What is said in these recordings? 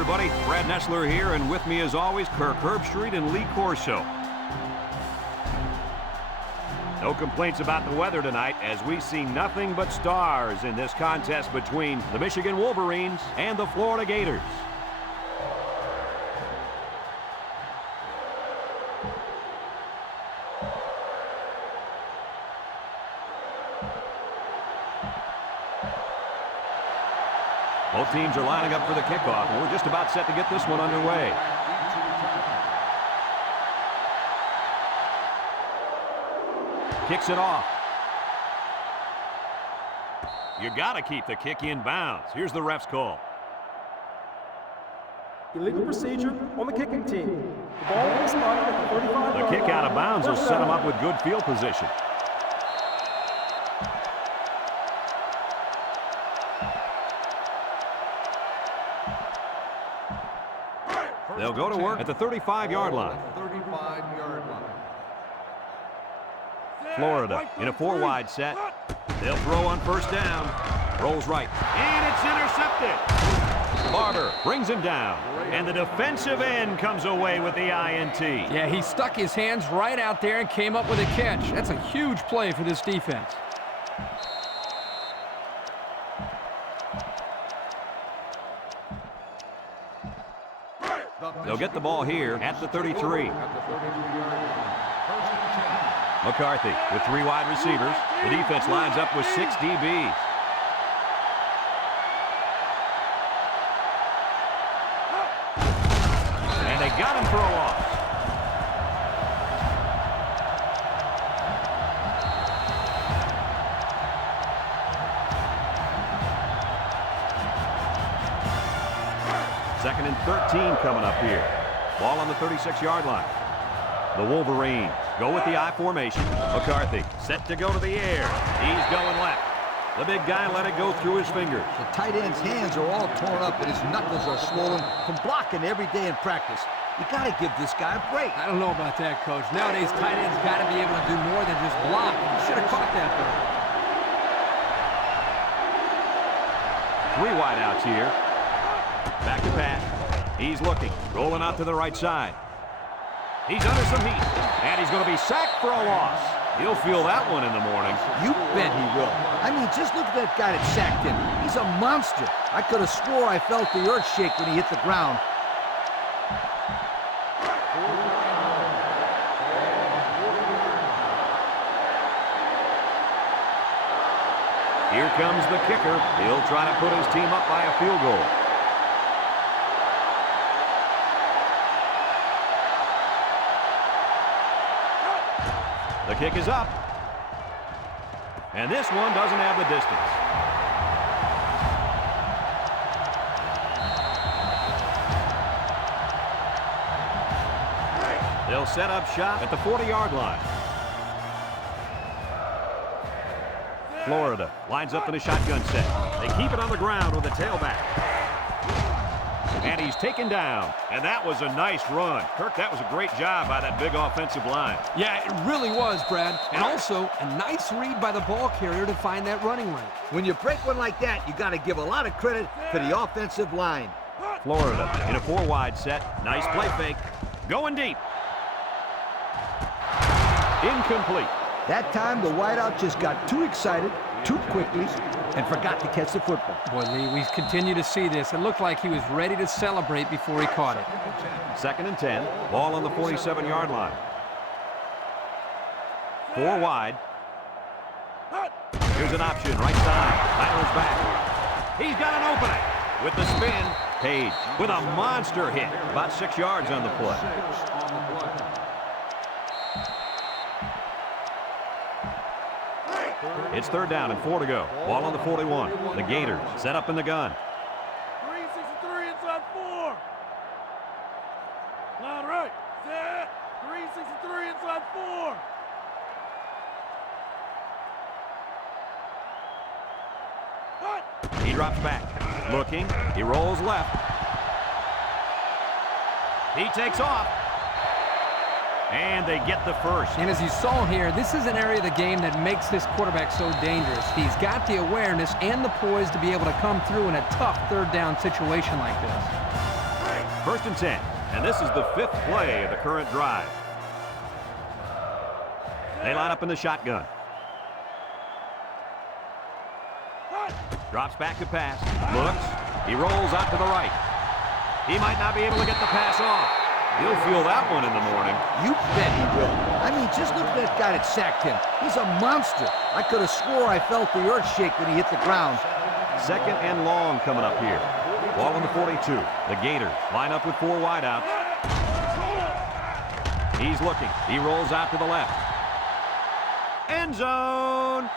everybody. Brad Nessler here, and with me as always, Kirk Herbstreit and Lee Corso. No complaints about the weather tonight, as we see nothing but stars in this contest between the Michigan Wolverines and the Florida Gators. Both teams are lining up for the kickoff, and we're just about set to get this one underway. Kicks it off. You got to keep the kick in bounds. Here's the ref's call. Illegal procedure on the kicking team. The ball will be spotted at the 35. The kick out of bounds will set them up with good field position. They'll go to work at the 35-yard line. Florida in a 4-wide set. They'll throw on first down. Rolls right. And it's intercepted. Barber brings him down. And the defensive end comes away with the INT. Yeah, he stuck his hands right out there and came up with a catch. That's a huge play for this defense. They'll get the ball here at the 33. McCarthy with 3 wide receivers. The defense lines up with 6 DBs. And they got him for a loss. Second and 13 coming up here. Ball on the 36-yard line. The Wolverines go with the I formation. McCarthy set to go to the air. He's going left. The big guy let it go through his fingers. The tight end's hands are all torn up and his knuckles are swollen from blocking every day in practice. You got to give this guy a break. I don't know about that, Coach. Nowadays, tight ends got to be able to do more than just block. You should have caught that, though. 3 wideouts here. Back to pass. He's looking. Rolling out to the right side. He's under some heat. And he's going to be sacked for a loss. He'll feel that one in the morning. You bet he will. I mean, just look at that guy that sacked him. He's a monster. I could have swore I felt the earth shake when he hit the ground. Here comes the kicker. He'll try to put his team up by a field goal. The kick is up. And this one doesn't have the distance. They'll set up shop at the 40-yard line. Florida lines up in a shotgun set. They keep it on the ground with the tailback. And he's taken down. And that was a nice run. Kirk, that was a great job by that big offensive line. Yeah, it really was, Brad. And also, a nice read by the ball carrier to find that running lane. When you break one like that, you got to give a lot of credit to the offensive line. Florida in a 4-wide set. Nice play fake. Going deep. Incomplete. That time, the wideout just got too excited, too quickly, and forgot to catch the football. Boy, Lee, we continue to see this. It looked like he was ready to celebrate before he caught it. Second and 10. Ball on the 47-yard line. 4 wide. Here's an option, right side. Tyler's back. He's got an opening. With the spin, Page with a monster hit. About 6 yards on the play. It's 3rd down and 4 to go. Ball on the 41. The Gators set up in the gun. 363 inside 4. Line right. Set. 363 inside 4. He drops back. Looking. He rolls left. He takes off. And they get the first. And as you saw here, this is an area of the game that makes this quarterback so dangerous. He's got the awareness and the poise to be able to come through in a tough 3rd down situation like this. First and 10, and this is the 5th play of the current drive. They line up in the shotgun. Drops back to pass. Looks. He rolls out to the right. He might not be able to get the pass off. He'll feel that one in the morning. You bet he will. I mean, just look at that guy that sacked him. He's a monster. I could have swore I felt the earth shake when he hit the ground. Second and long coming up here. Ball on the 42. The Gators line up with 4 wideouts. He's looking. He rolls out to the left. End zone.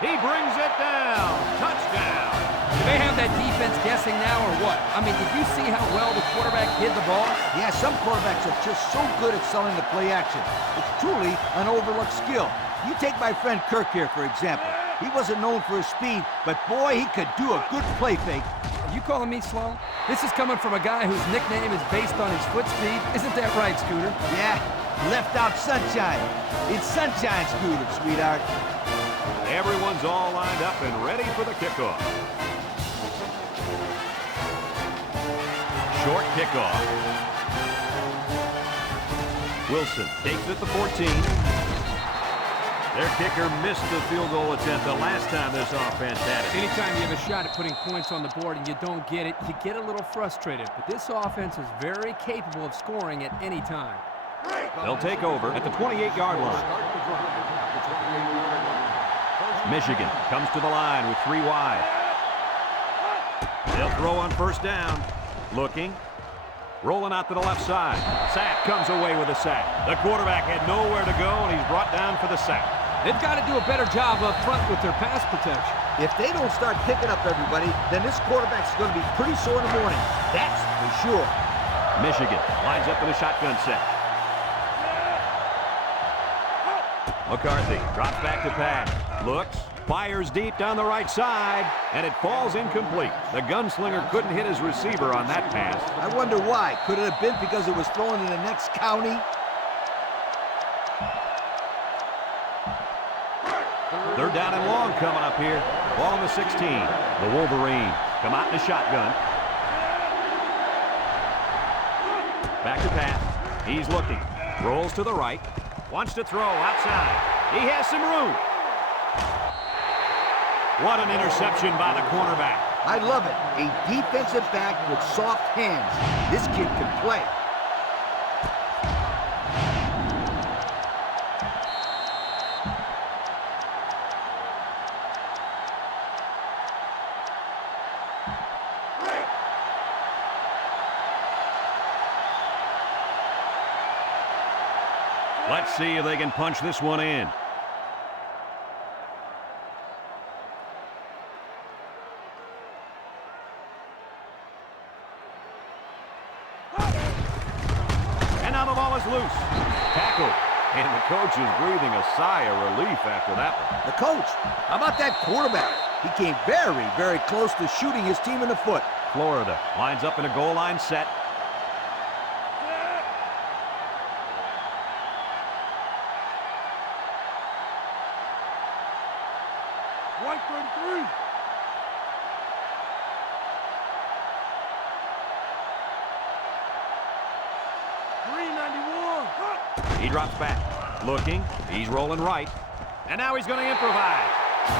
He brings it down. Touchdown. Do they have that defense guessing now or what? I mean, did you see how well the quarterback hid the ball? Yeah, some quarterbacks are just so good at selling the play action. It's truly an overlooked skill. You take my friend Kirk here, for example. He wasn't known for his speed, but boy, he could do a good play fake. Are you calling me slow? This is coming from a guy whose nickname is based on his foot speed. Isn't that right, Scooter? Yeah, left out sunshine. It's sunshine, Scooter, sweetheart. Everyone's all lined up and ready for the kickoff. Short kickoff. Wilson takes it at the 14. Their kicker missed the field goal attempt the last time this offense had it. Anytime you have a shot at putting points on the board and you don't get it, you get a little frustrated. But this offense is very capable of scoring at any time. They'll take over at the 28-yard line. Michigan comes to the line with 3 wide. They'll throw on first down. Looking. Rolling out to the left side. Sack comes away with a sack. The quarterback had nowhere to go, and he's brought down for the sack. They've got to do a better job up front with their pass protection. If they don't start picking up everybody, then this quarterback's going to be pretty sore in the morning. That's for sure. Michigan lines up in a shotgun set. McCarthy drops back to pass. Looks. Fires deep down the right side, and it falls incomplete. The gunslinger couldn't hit his receiver on that pass. I wonder why. Could it have been because it was thrown in the next county? Third down and long coming up here. Ball on the 16. The Wolverines come out in a shotgun. Back to pass. He's looking. Rolls to the right. Wants to throw outside. He has some room. What an interception by the cornerback. I love it. A defensive back with soft hands. This kid can play. Let's see if they can punch this one in. Loose. Tackle. And the coach is breathing a sigh of relief after that one. The coach? How about that quarterback? He came very, very close to shooting his team in the foot. Florida lines up in a goal line set. He drops back. Looking. He's rolling right. And now he's going to improvise.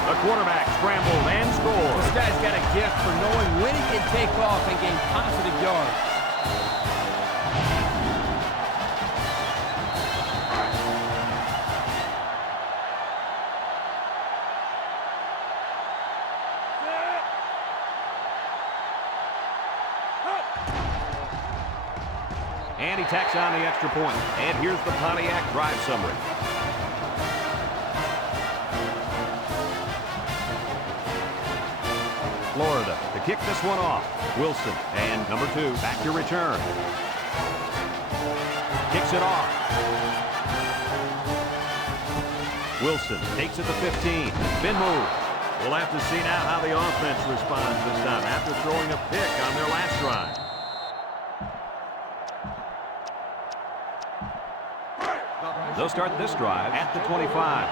The quarterback scrambled and scored. This guy's got a gift for knowing when he can take off and gain positive yards. And he tacks on the extra point. And here's the Pontiac drive summary. Florida to kick this one off. Wilson and number 2 back to return. Kicks it off. Wilson takes it to 15. Spin move. We'll have to see now how the offense responds this time after throwing a pick on their last drive. They'll start this drive at the 25.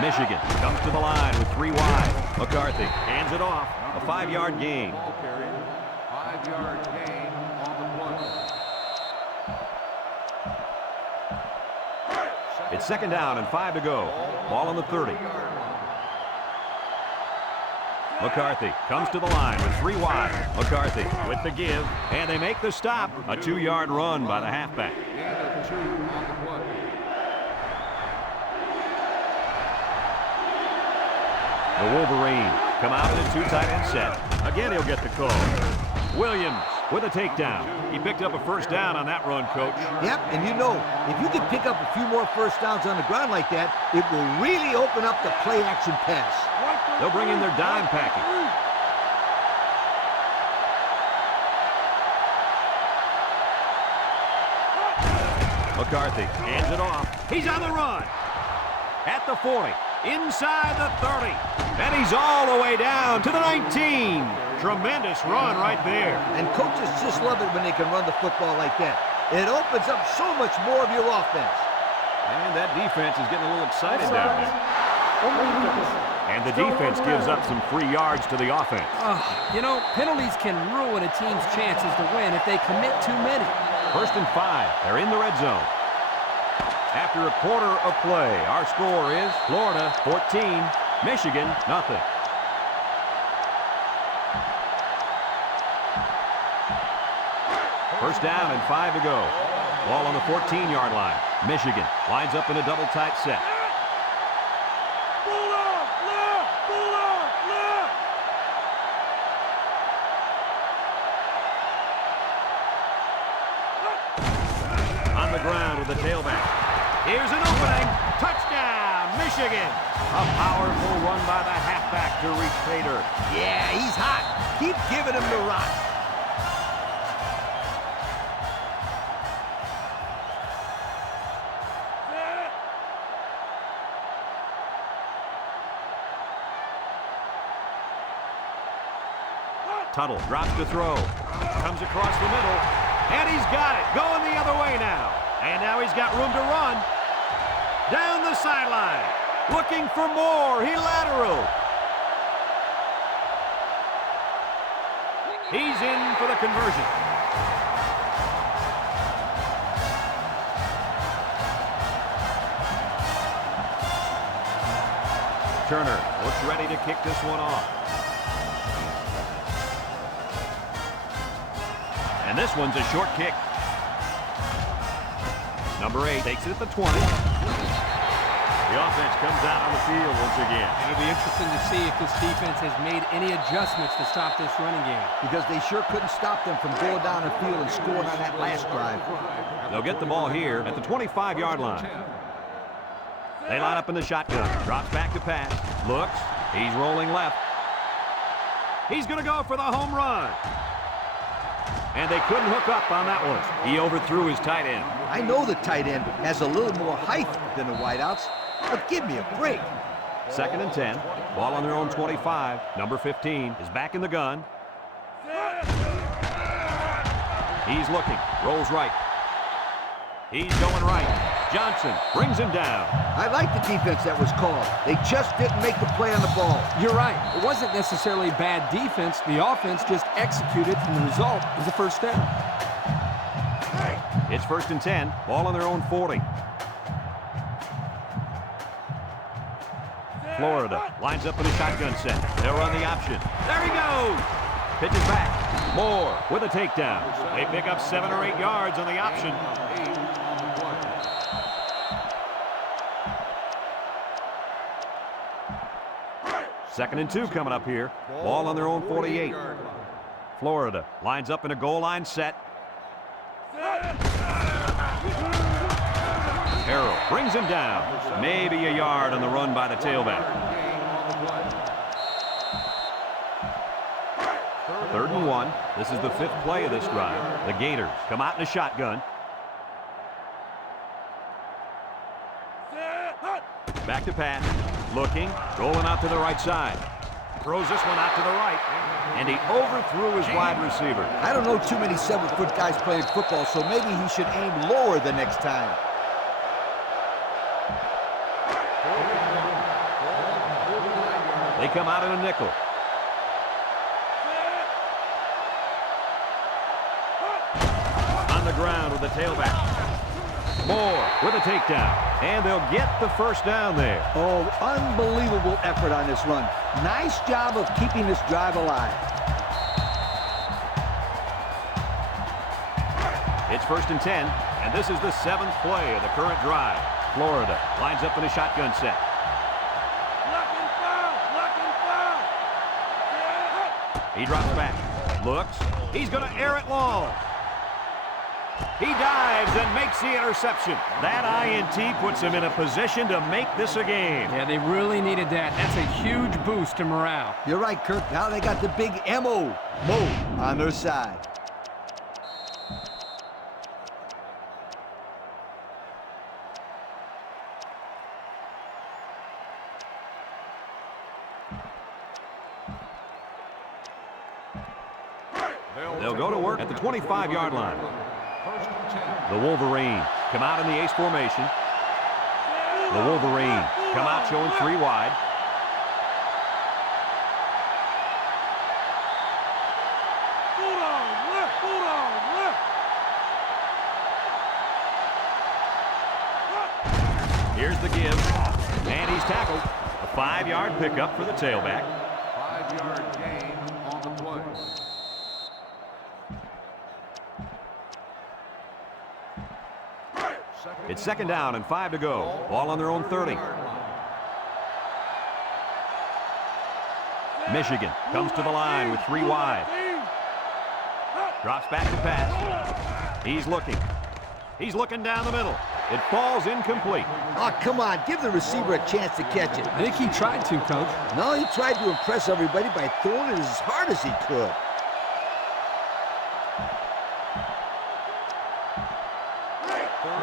Michigan comes to the line with 3 wide. McCarthy hands it off. A 5-yard gain. Ball carrier. 5-yard gain on the play. It's 2nd down and 5 to go. Ball on the 30. McCarthy comes to the line with 3 wide. McCarthy with the give, and they make the stop. A 2-yard run by the halfback. Gain of 2 on the play. The Wolverines come out in a 2 tight end set. Again, he'll get the call. Williams with a takedown. He picked up a 1st down on that run, Coach. Yep, and you know, if you can pick up a few more 1st downs on the ground like that, it will really open up the play-action pass. They'll bring in their dime package. McCarthy hands it off. He's on the run. At the 40. Inside the 30. And he's all the way down to the 19. Tremendous run right there. And coaches just love it when they can run the football like that. It opens up so much more of your offense. And that defense is getting a little excited down there. And the Still defense over gives up some free yards to the offense. You know, penalties can ruin a team's chances to win if they commit too many. 1st and 5. They're in the red zone. After a quarter of play, our score is Florida 14, Michigan nothing. First down and 5 to go. Ball on the 14-yard line. Michigan lines up in a double tight set. Pull off, left, pull off, left. On the ground with the tailback. Here's an opening. Touchdown, Michigan. A powerful run by the halfback to reach pay dirt. Yeah, he's hot. Keep giving him the rock. Tuttle drops to throw. Comes across the middle. And he's got it. Going the other way now. And now he's got room to run. Down the sideline. Looking for more. He lateral. He's in for the conversion. Turner looks ready to kick this one off. And this one's a short kick. Number 8 takes it at the 20. The offense comes out on the field once again. It'll be interesting to see if this defense has made any adjustments to stop this running game. Because they sure couldn't stop them from going down the field and scoring on that last drive. They'll get the ball here at the 25-yard line. They line up in the shotgun. Drops back to pass. Looks. He's rolling left. He's going to go for the home run. And they couldn't hook up on that one. He overthrew his tight end. I know the tight end has a little more height than the wideouts, but give me a break. 2nd and 10. Ball on their own 25. Number 15 is back in the gun. He's looking. Rolls right. He's going right. Johnson brings him down. I like the defense that was called. They just didn't make the play on the ball. You're right. It wasn't necessarily bad defense. The offense just executed, and the result is a 1st down. It's 1st and 10. Ball on their own 40. Florida lines up in a shotgun set. They'll run the option. There he goes. Pitches back. Moore with a takedown. They pick up 7 or 8 yards on the option. 8 on the play. Second and 2 coming up here. Ball on their own 48. Florida lines up in a goal line set. Harrell brings him down. Maybe a yard on the run by the tailback. 3rd and 1. This is the 5th play of this drive. The Gators come out in a shotgun. Back to pass. Looking. Rolling out to the right side. Throws this one out to the right. And he overthrew his wide receiver. I don't know too many 7-foot guys playing football, so maybe he should aim lower the next time. They come out in a nickel. On the ground with the tailback. Moore with a takedown. And they'll get the first down there. Oh, unbelievable effort on this run. Nice job of keeping this drive alive. It's 1st and 10, and this is the 7th play of the current drive. Florida lines up in a shotgun set. Lock and foul! Lock and foul! He drops back. Looks. He's going to air it long. He dives and makes the interception. That INT puts him in a position to make this a game. Yeah, they really needed that. That's a huge boost to morale. You're right, Kirk. Now they got the big Mo on their side. They'll go to work at the 25-yard line. The Wolverines come out in the ace formation. The Wolverines come out showing 3 wide. Bulldog left! Bulldog left! Here's the give. And he's tackled. A 5-yard pickup for the tailback. 5-yard gain on the play. It's 2nd down and 5 to go. Ball on their own 30. Michigan comes to the line with 3 wide. Drops back to pass. He's looking. He's looking down the middle. It falls incomplete. Oh, come on. Give the receiver a chance to catch it. I think he tried to, Coach. No, he tried to impress everybody by throwing it as hard as he could.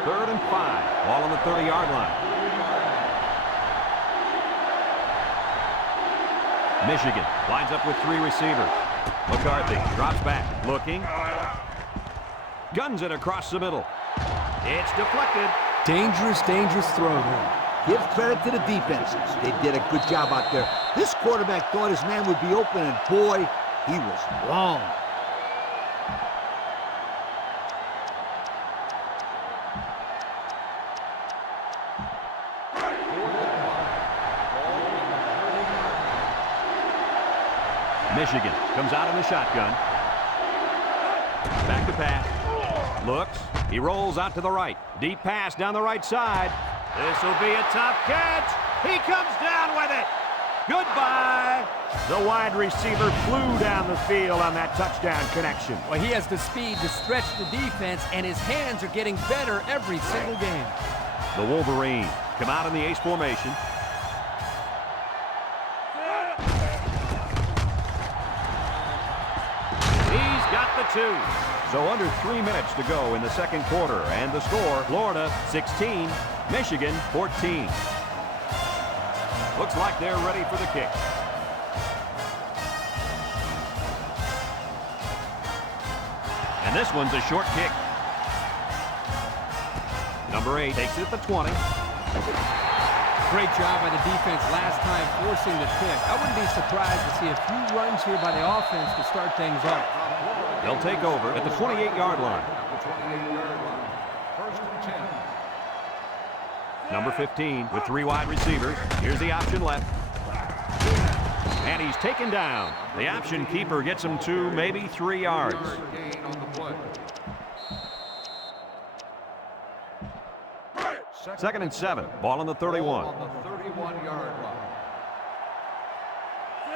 Third and 5. Ball on the 30-yard line. Michigan lines up with 3 receivers. McCarthy drops back, looking. Guns it across the middle. It's deflected. Dangerous, dangerous throw there. Give credit to the defense. They did a good job out there. This quarterback thought his man would be open, and boy, he was wrong. Michigan comes out in the shotgun. Back to pass. Looks. He rolls out to the right. Deep pass down the right side. This will be a tough catch. He comes down with it. Goodbye. The wide receiver flew down the field on that touchdown connection. Well, he has the speed to stretch the defense, and his hands are getting better every single game. The Wolverines come out in the ace formation. He's got the 2. So under 3 minutes to go in the 2nd quarter, and the score, Florida 16, Michigan 14. Looks like they're ready for the kick. And this one's a short kick. Number 8 takes it at the 20. Great job by the defense last time forcing the kick. I wouldn't be surprised to see a few runs here by the offense to start things off. They'll take over at the 28-yard line. First and 10. Number 15 with 3 wide receivers. Here's the option left. And he's taken down. The option keeper gets him to maybe 3 yards. Gain on the play. 2nd and 7. Ball on the 31. On the 31-yard line.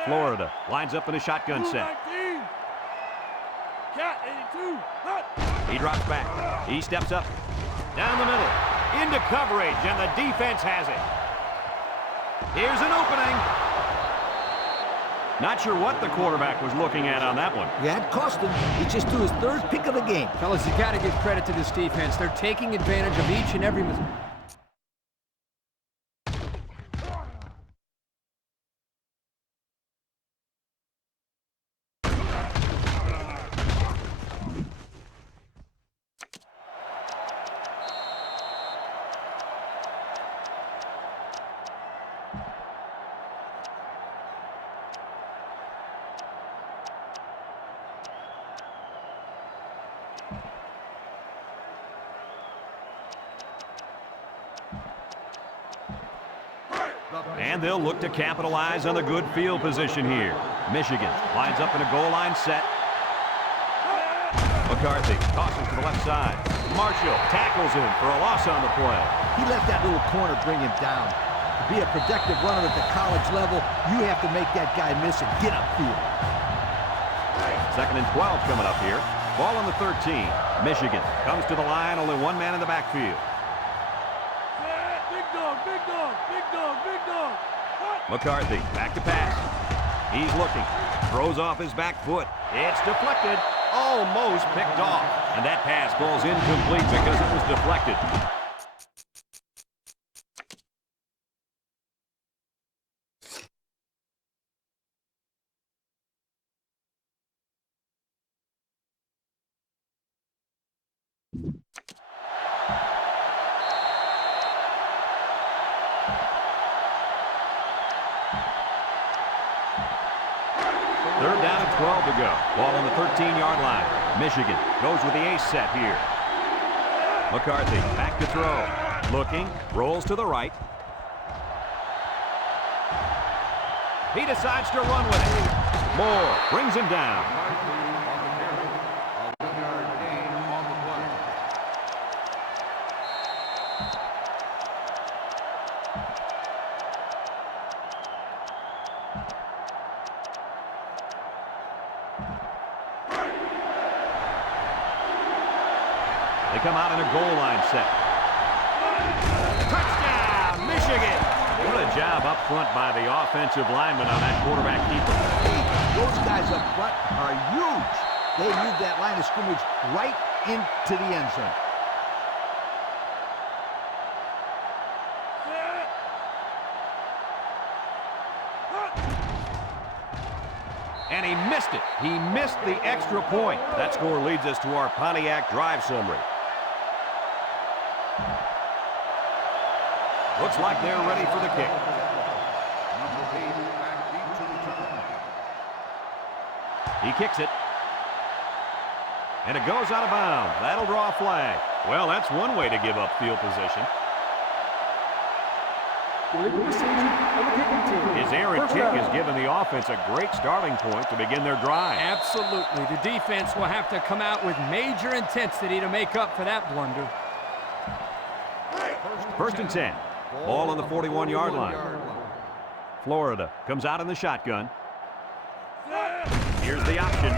Florida lines up in a shotgun set. 19. Cat 82. Hut. He drops back. He steps up. Down the middle. Into coverage, and the defense has it. Here's an opening. Not sure what the quarterback was looking at on that one. Yeah, it cost him. He just threw his 3rd pick of the game. Fellas, you got to give credit to this defense. They're taking advantage of each and every mistake. And they'll look to capitalize on the good field position here. Michigan lines up in a goal line set. McCarthy tosses to the left side. Marshall tackles him for a loss on the play. He let that little corner bring him down. To be a productive runner at the college level, you have to make that guy miss and get upfield. 2nd and 12 coming up here. Ball on the 13. Michigan comes to the line, only one man in the backfield. Big dog, big dog, big dog, big dog. McCarthy back to pass. He's looking. Throws off his back foot. It's deflected. Almost picked off. And that pass falls incomplete because it was deflected. Third down and 12 to go. Ball on the 13-yard line. Michigan goes with the ace set here. McCarthy back to throw. Looking, rolls to the right. He decides to run with it. Moore brings him down. They come out in a goal line set. Touchdown, Michigan! What a job up front by the offensive lineman on that quarterback keeper. Hey, those guys up front are huge. They moved that line of scrimmage right into the end zone. And he missed it. He missed the extra point. That score leads us to our Pontiac drive summary. Looks like they're ready for the kick. He kicks it. And it goes out of bounds. That'll draw a flag. Well, that's one way to give up field position. Illegal procedure on the kicking team. His errant First kick down. has given the offense a great starting point to begin their drive. Absolutely. The defense will have to come out with major intensity to make up for that blunder. First and 10. Ball on the 41-yard line. Florida comes out in the shotgun. Here's the option.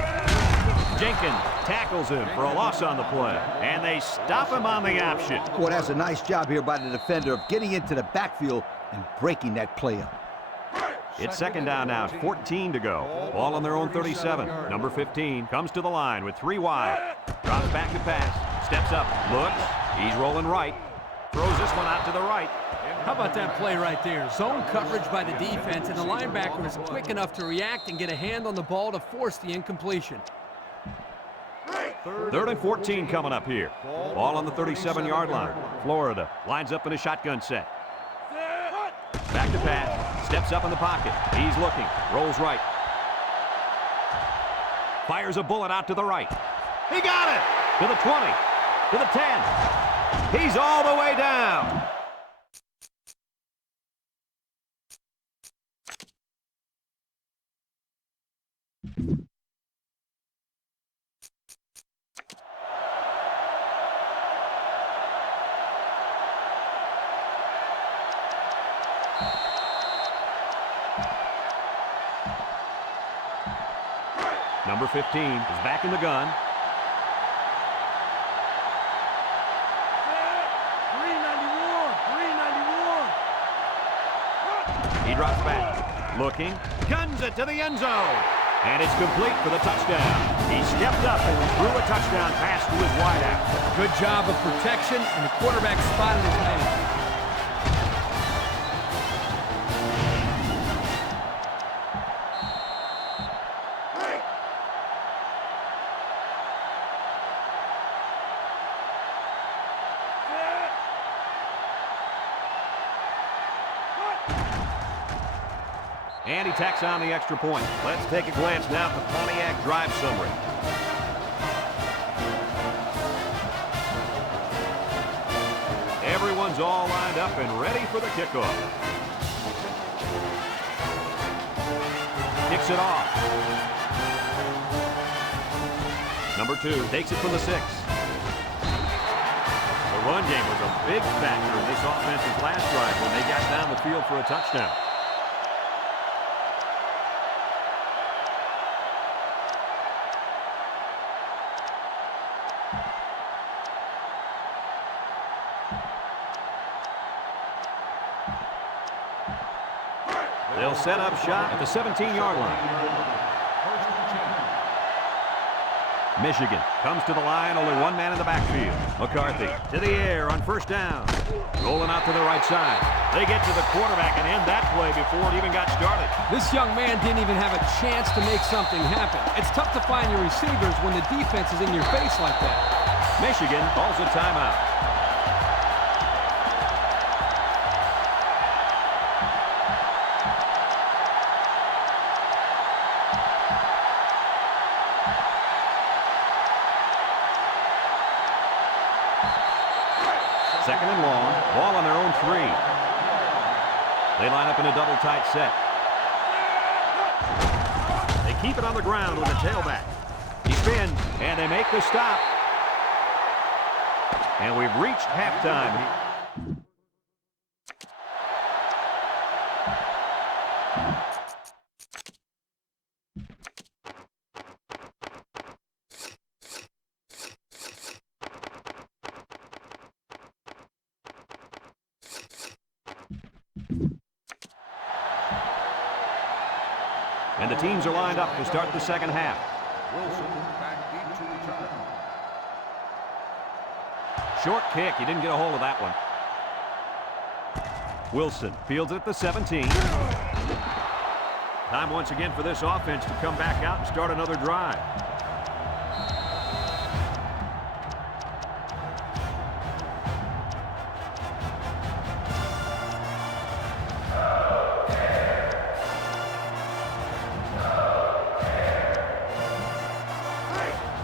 Jenkins tackles him for a loss on the play. And they stop him on the option. Boy, that's a nice job here by the defender of getting into the backfield and breaking that play up. It's second down now, 14 to go. Ball on their own 37. Number 15 comes to the line with 3 wide. Drops back to pass. Steps up. Looks. He's rolling right. Throws this one out to the right. How about that play right there? Zone coverage by the defense, and the linebacker was quick enough to react and get a hand on the ball to force the incompletion. Third and 14 coming up here. Ball on the 37-yard line. Florida lines up in a shotgun set. Back to pass. Steps up in the pocket. He's looking. Rolls right. Fires a bullet out to the right. He got it! To the 20. To the 10. He's all the way down. Number 15 is back in the gun. 391. He drops back. Looking. Guns it to the end zone. And it's complete for the touchdown. He stepped up and threw a touchdown pass to his wideout. Good job of protection, and the quarterback spotted his man. And he tacks on the extra point. Let's take a glance now at the Pontiac drive summary. Everyone's all lined up and ready for the kickoff. Picks it off. Number 2 takes it from the 6. The run game was a big factor in this offense's last drive when they got down the field for a touchdown. They'll set up shop at the 17-yard line. Michigan comes to the line, only one man in the backfield. McCarthy to the air on first down. Rolling out to the right side. They get to the quarterback and end that play before it even got started. This young man didn't even have a chance to make something happen. It's tough to find your receivers when the defense is in your face like that. Michigan calls a timeout. Second and long, ball on their own 3. They line up in a double tight set. They keep it on the ground with the tailback. He spins, and they make the stop. And we've reached halftime. And the teams are lined up to start the second half. Wilson back deep to return. Short kick. He didn't get a hold of that one. Wilson fields it at the 17. Time once again for this offense to come back out and start another drive.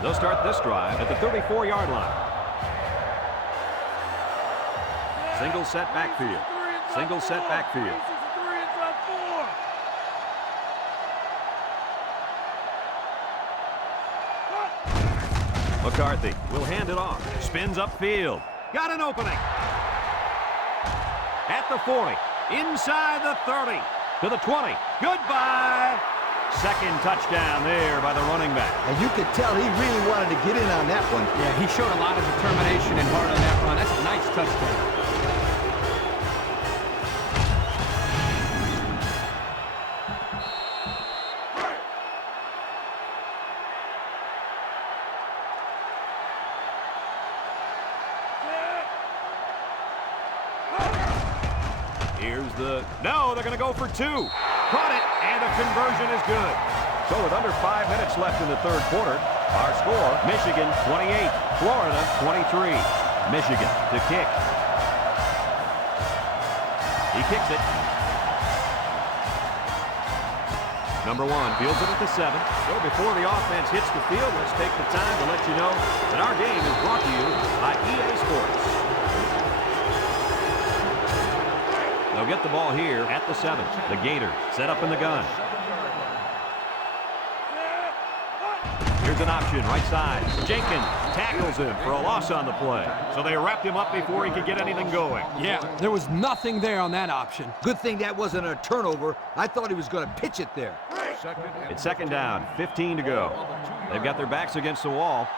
They'll start this drive at the 34-yard line. Single set backfield. Single set backfield. McCarthy will hand it off. Spins upfield. Got an opening. At the 40. Inside the 30. To the 20. Goodbye. Second touchdown there by the running back. And you could tell he really wanted to get in on that one. Yeah, he showed a lot of determination and heart on that run. That's a nice touchdown. Here's the... No, they're going to go for 2. Caught it, and the conversion is good. So with under 5 minutes left in the third quarter, our score, Michigan 28, Florida 23. Michigan to kick. He kicks it. Number 1 fields it at the 7. So before the offense hits the field, let's take the time to let you know that our game is brought to you by EA Sports. They'll get the ball here at the 7. The Gators set up in the gun. Here's an option, right side. Jenkins tackles him for a loss on the play. So they wrapped him up before he could get anything going. Yeah, there was nothing there on that option. Good thing that wasn't a turnover. I thought he was going to pitch it there. It's second down, 15 to go. They've got their backs against the wall.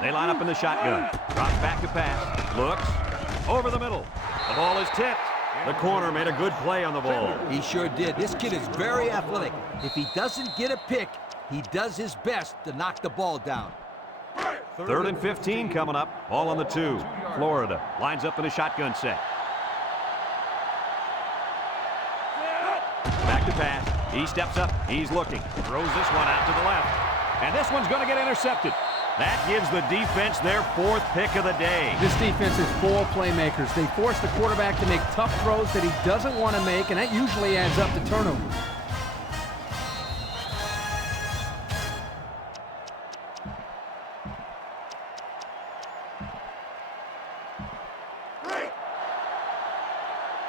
They line up in the shotgun. Drops back to pass. Looks. Over the middle. The ball is tipped. The corner made a good play on the ball. He sure did. This kid is very athletic. If he doesn't get a pick, he does his best to knock the ball down. Third and 15 coming up. Ball on the 2. Florida lines up in a shotgun set. Back to pass. He steps up. He's looking. Throws this one out to the left. And this one's going to get intercepted. That gives the defense their 4th pick of the day. This defense is full of playmakers. They force the quarterback to make tough throws that he doesn't want to make, and that usually adds up to turnovers.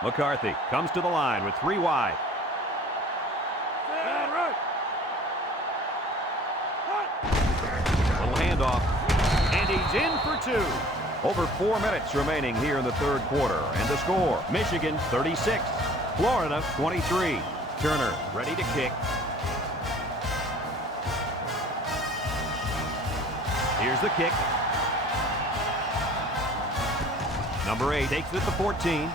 McCarthy comes to the line with 3 wide. handoff. And he's in for 2. Over 4 minutes remaining here in the third quarter. And the score, Michigan 36, Florida 23. Turner ready to kick. Here's the kick. Number 8 takes it to 14.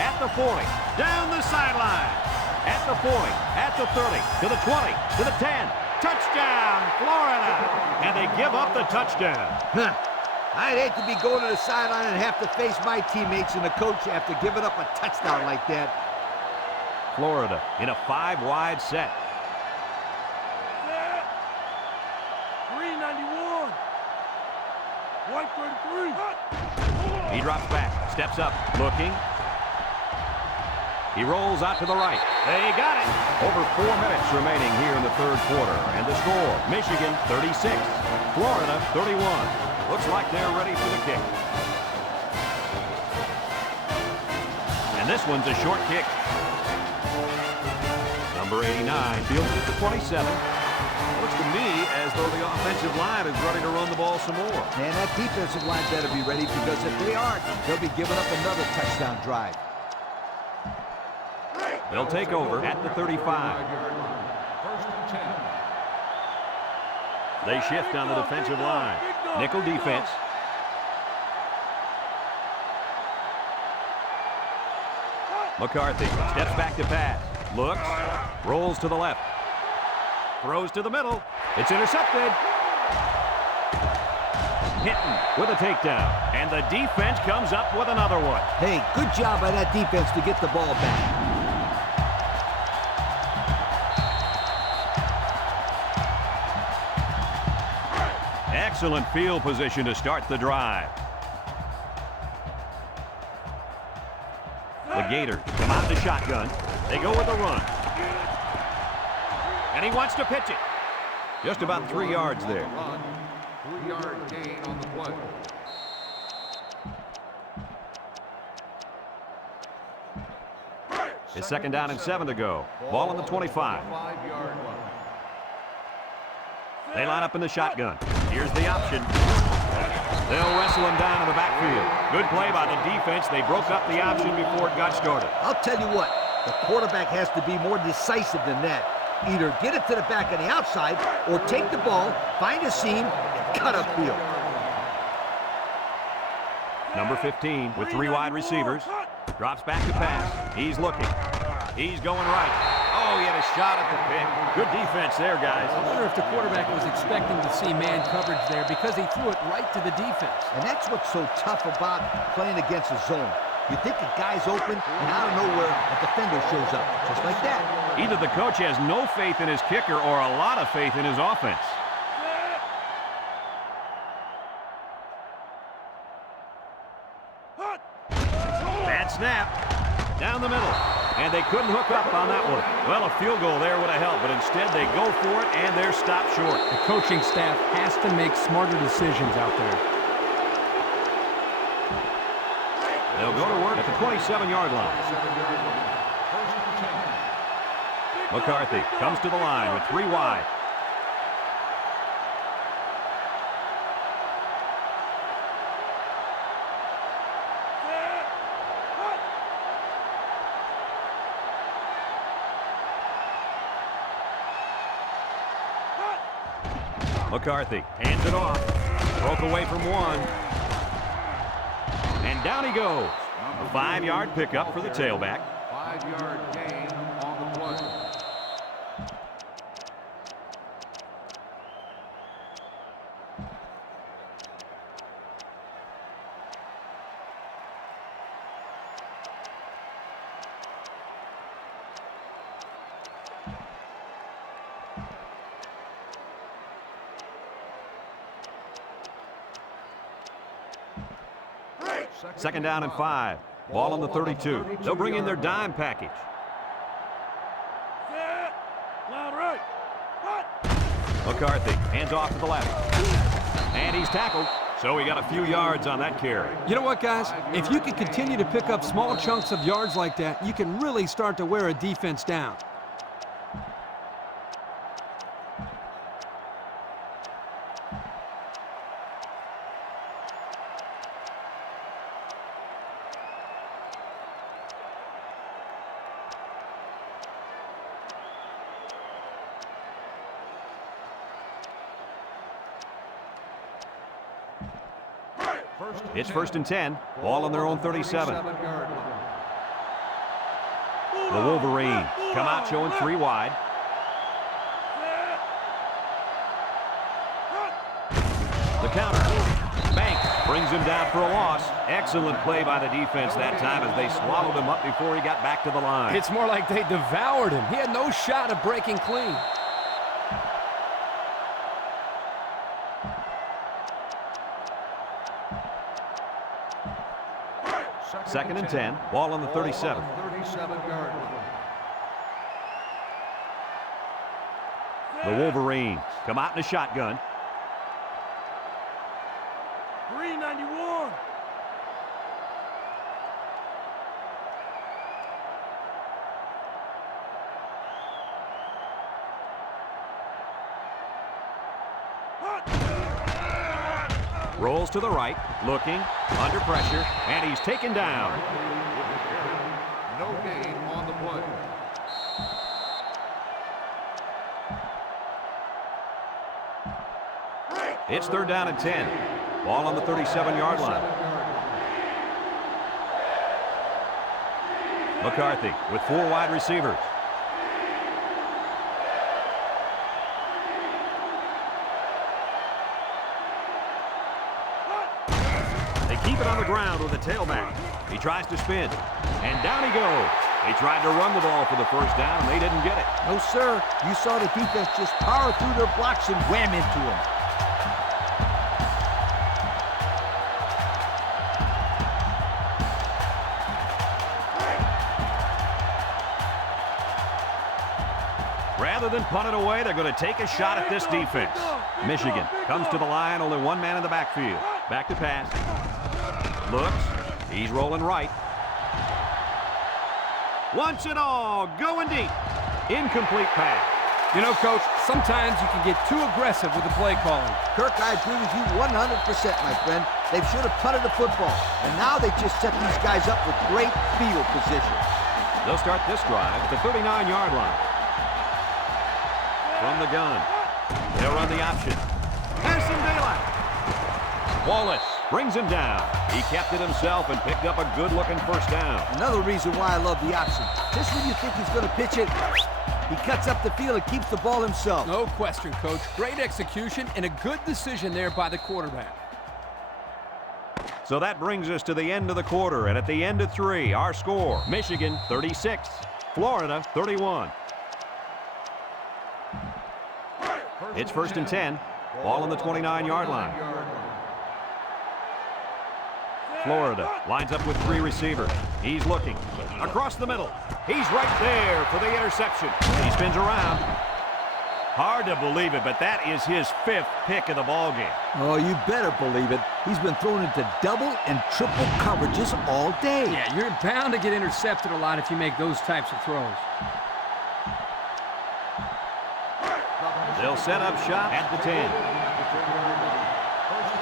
At the 40, down the sideline. At the 40, at the 30, to the 20, to the 10. Touchdown, Florida! And they give up the touchdown. I'd hate to be going to the sideline and have to face my teammates and the coach after giving up a touchdown like that. Florida in a 5-wide set. 391. White 33. He drops back, steps up, looking. He rolls out to the right. They got it. Over 4 minutes remaining here in the third quarter. And the score, Michigan 36, Florida 31. Looks like they're ready for the kick. And this one's a short kick. Number 89 fields it to 27. Looks to me as though the offensive line is ready to run the ball some more. Man, that defensive line better be ready, because if they aren't, they'll be giving up another touchdown drive. They'll take over at the 35. They shift on the defensive line. Nickel defense. McCarthy steps back to pass. Looks. Rolls to the left. Throws to the middle. It's intercepted. Hinton with a takedown. And the defense comes up with another one. Hey, good job by that defense to get the ball back. Excellent field position to start the drive. The Gators come out the shotgun. They go with a run. And he wants to pitch it. Just about 3 yards there. 3-yard gain on the play. It's 2nd down and 7 to go. Ball on the 25. 5-yard line. They line up in the shotgun. Here's the option. They'll wrestle him down in the backfield. Good play by the defense. They broke up the option before it got started. I'll tell you what, the quarterback has to be more decisive than that. Either get it to the back on the outside, or take the ball, find a seam, and cut upfield. Number 15 with 3 wide receivers. Drops back to pass. He's looking. He's going right. Oh, he had a shot at the pick. Good defense there, guys. I wonder if the quarterback was expecting to see man coverage there, because he threw it right to the defense. And that's what's so tough about playing against a zone. You think the guy's open, and out of nowhere, a defender shows up, just like that. Either the coach has no faith in his kicker or a lot of faith in his offense. Bad snap. Down the middle. And they couldn't hook up on that one. Well, a field goal there would have helped, but instead they go for it, and they're stopped short. The coaching staff has to make smarter decisions out there. They'll go to work at the 27-yard line. McCarthy comes to the line with 3 wide. McCarthy hands it off. Broke away from 1. And down he goes. A 5-yard pickup for the tailback. 5-yard gain on the play. Second down and 5. Ball on the 32. They'll bring in their dime package. Line right. McCarthy hands off to the left. And he's tackled. So he got a few yards on that carry. You know what, guys? If you can continue to pick up small chunks of yards like that, you can really start to wear a defense down. It's first and 10. Ball on their own 37. The Wolverines come out showing 3 wide. The counter. Banks brings him down for a loss. Excellent play by the defense that time as they swallowed him up before he got back to the line. It's more like they devoured him. He had no shot of breaking clean. Second and 10. Ball on the 37. The Wolverines come out in a shotgun. 391. Rolls to the right, looking, under pressure, and he's taken down. No gain on the play. It's third down and 10. Ball on the 37-yard line. McCarthy with 4 wide receivers. They keep it on the ground with a tailback. He tries to spin, and down he goes. They tried to run the ball for the first down, and they didn't get it. No, sir. You saw the defense just power through their blocks and wham into him. Rather than punt it away, they're going to take a shot at this defense. Michigan comes to the line, only 1 man in the backfield. Back to pass. Looks. He's rolling right. Wants it all. Going deep. Incomplete pass. You know, Coach, sometimes you can get too aggressive with the play calling. Kirk, I agree with you 100%, my friend. They should have punted the football. And now they just set these guys up with great field position. They'll start this drive at the 39-yard line. From the gun. They'll run the option. There's some daylight. Wallace brings him down. He kept it himself and picked up a good-looking first down. Another reason why I love the option. Just when you think he's going to pitch it, he cuts up the field and keeps the ball himself. No question, Coach. Great execution and a good decision there by the quarterback. So that brings us to the end of the quarter, and at the end of 3, our score, Michigan 36, Florida 31. It's first and 10. Ball on the 29-yard line. Florida lines up with 3 receivers. He's looking. Across the middle. He's right there for the interception. He spins around. Hard to believe it, but that is his 5th pick of the ballgame. Oh, you better believe it. He's been thrown into double and triple coverages all day. Yeah, you're bound to get intercepted a lot if you make those types of throws. They'll set up shop at the 10.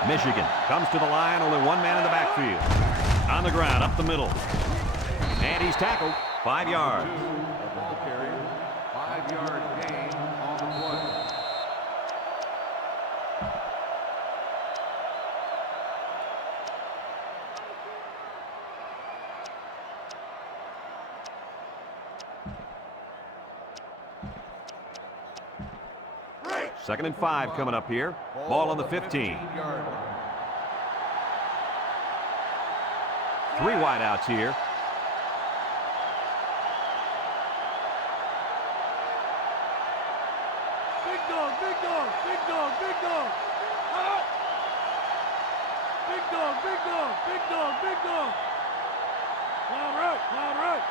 Michigan comes to the line, only 1 man in the backfield. On the ground, up the middle. And he's tackled, 5 yards. Ball carrier, 5-yard gain on the play. Second and 5 coming up here. Ball on the 15. 3 wide outs here. Big dog, big dog, big dog, big dog. Ah! Big dog, big dog, big dog, big dog. Loud right, loud right.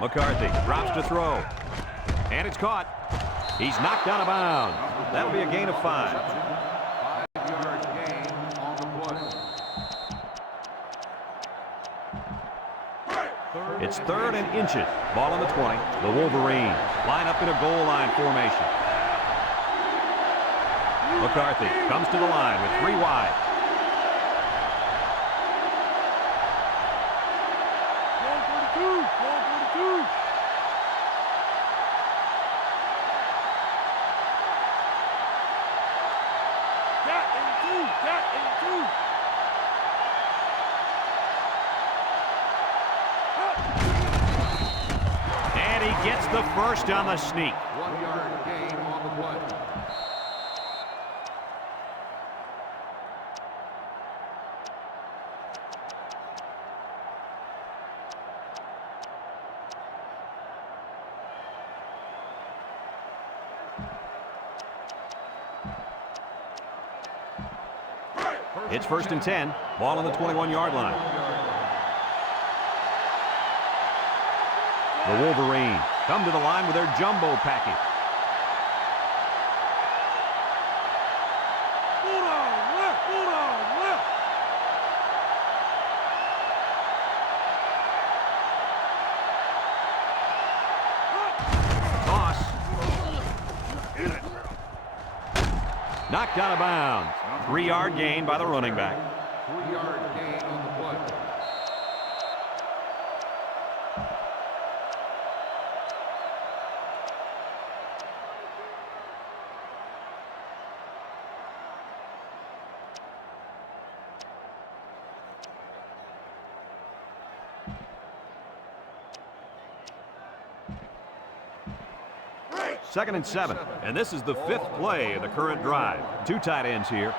McCarthy drops to throw. And it's caught. He's knocked out of bounds. That'll be a gain of 5. 5-yard gain on the play. It's third and inches. Ball on the 20. The Wolverines line up in a goal line formation. McCarthy comes to the line with 3 wide. gets the first on the sneak. 1 yard gain on the play. It's 1st and 10. Ball on the 21-yard line. The Wolverines come to the line with their jumbo package. Bulldog left, Bulldog left. Toss. Knocked out of bounds. 3-yard gain by the running back. 3 yard gain on the play. Second and 7. And this is the 5th play of the current drive. 2 tight ends here.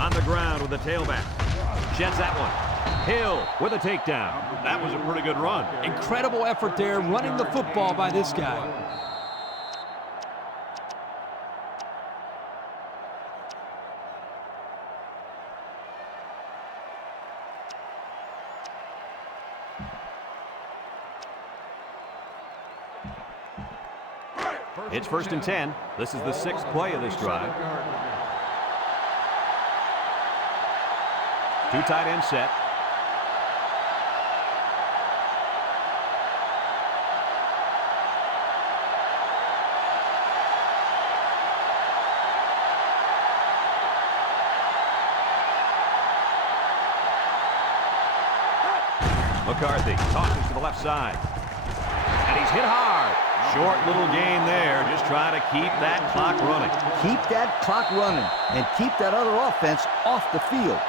On the ground with the tailback. Sheds that one. Hill with a takedown. That was a pretty good run. Incredible effort there running the football by this guy. It's 1st and 10. This is the 6th play of this drive. 2 tight ends set. McCarthy tosses to the left side. And he's hit hard. Short little gain there, just trying to keep that clock running. Keep that clock running and keep that other offense off the field.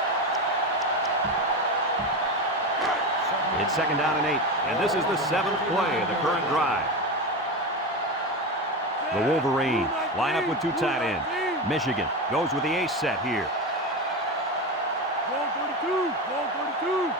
It's 2nd down and 8, and this is the 7th play of the current drive. The Wolverines line up with 2 tight ends. Michigan goes with the ace set here. Ball 32, ball 32.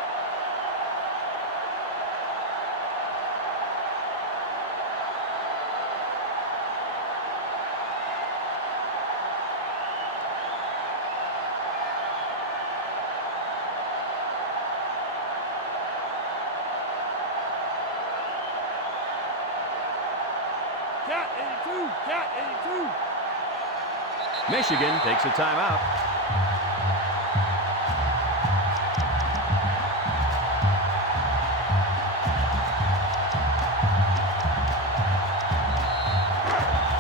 Cat 82, Cat 82. Michigan takes a timeout.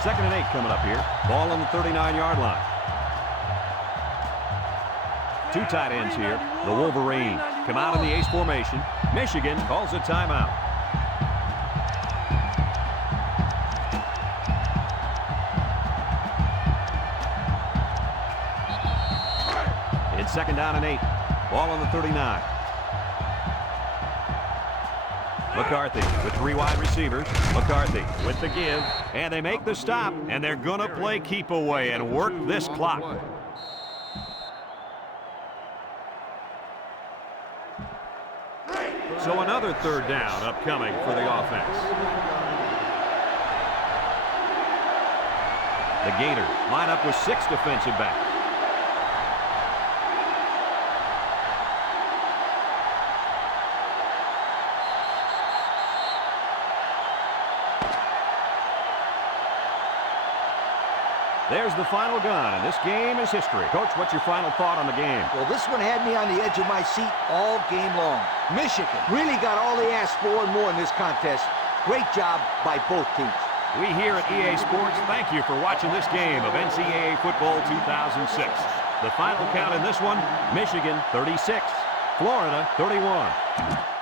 Second and 8 coming up here. Ball on the 39-yard line. 2 tight ends here. The Wolverines come out in the ace formation. Michigan calls a timeout. It's 2nd down and 8. Ball on the 39. McCarthy with 3 wide receivers. McCarthy with the give. And they make the stop. And they're going to play keep away and work this clock. So another 3rd down upcoming for the offense. The Gators line up with 6 defensive backs. There's the final gun, and this game is history. Coach, what's your final thought on the game? Well, this one had me on the edge of my seat all game long. Michigan really got all they asked for and more in this contest. Great job by both teams. We here at EA Sports thank you for watching this game of NCAA Football 2006. The final count in this one, Michigan 36, Florida 31.